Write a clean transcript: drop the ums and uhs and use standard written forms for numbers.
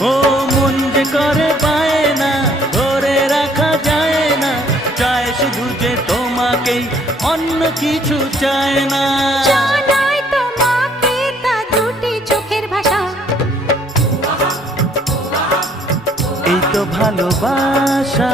ও মন যে করে পায় না, ধরে রাখা যায় না, চায় শুধু যে তোমাকেই, অন্য কিছু চায় না। জানাই তোমাকে তা দুটি চোখের ভাষা, এই তো ভালোবাসা।